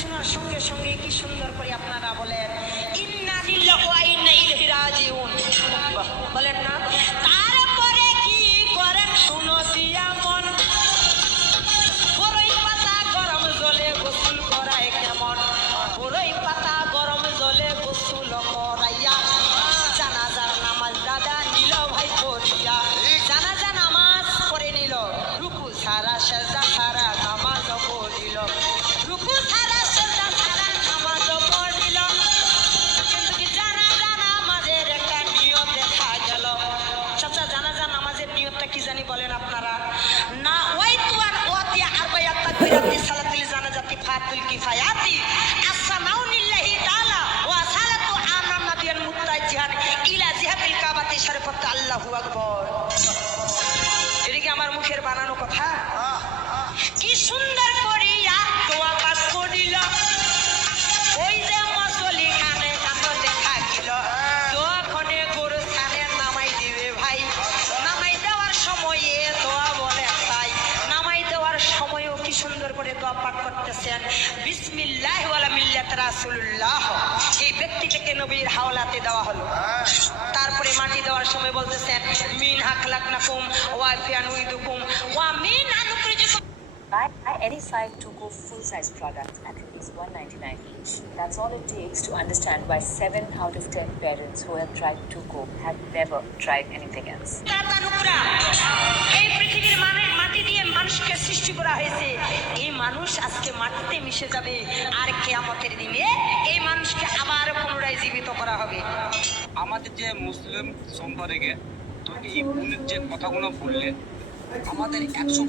শোনার সঙ্গে সঙ্গে কি সুন্দর করে আপনারা বলেন ইন্না লিল্লাহি ওয়া ইন্না ইলাইহি রাজিউন, বলেন না? তারপরে কি করেন শুনো সিয়া মন, বড়ই পাতা গরম জলে গোসল করায় কেমন, বড়ই পাতা গরম জলে গোসল করাইয়া জানাজার নামাজ দাদা নিল ভাই পড়িয়া, জানাজা নামাজ পড়ে নিল, রুকু সারা সেজদা সারা নামাজ পড়িল, রুকু সারা সেজদা সারা নামাজ পড়িল, কিন্তু কি জানাজা নামাজের একটা নিয়ত দেখা গেল। চাচা জানাজা নামাজের নিয়তটা কি জানি বলেন আপনারা? না ওই তুয়ার ওয়াতিয়া আরবায়াত তাকবীরাতি সালাতুল জানাজাতি ফাতুল কিফায়াতি আসসানাউ লিল্লাহি তাআলা ওয়া সালাতু আমাম নাবিয়ান মুত্তাজিহান ইলা জিহাতিল কাবাতি শরীফাত আল্লাহু আকবার। এটা কি আমার মুখের বানানো কথা? কি সুন্দর করিয়া দোয়া পাঠ করিল, ওই যে মসলি খানে কান্দ দেখা গেল, যখনে গরু খানে নামাই দিবে ভাই, নামাই দেওয়ার সময়ে দোয়া বলে তাই, নামাই দেওয়ার সময়ও কি সুন্দর করে দোয়া পাঠ করতেছেন, বিসমিল্লাহ ওয়ালা মিল্লাত রাসূলুল্লাহ। এই ব্যক্তিটাকে নবীর হাওলাতে দেওয়া হলো। তারপরে মাটি দেওয়ার সময় বলতেছেন মিনহা খালাকনাকুম ওয়া ফিয়া নুইদুকুম ওয়া মিনহা নুখরিজুকুম। Buy any site to go full-size products at rupees 199 each. That's all it takes to understand why 7 out of 10 parents who have tried Tuko have never tried anything else. এই পৃথিবীর মাটি দিয়ে মানুষকে সৃষ্টি করা হয়েছে, এই মানুষ আজকে মাটিতে মিশে যাবে, আর কিয়ামতের দিনে এই মানুষকে আবার পুনরায় জীবিত করা হবে। আমাদের যে মুসলিম সম্প্রদায়কে তো এই যে কথাগুলো বললে আমাদের 100%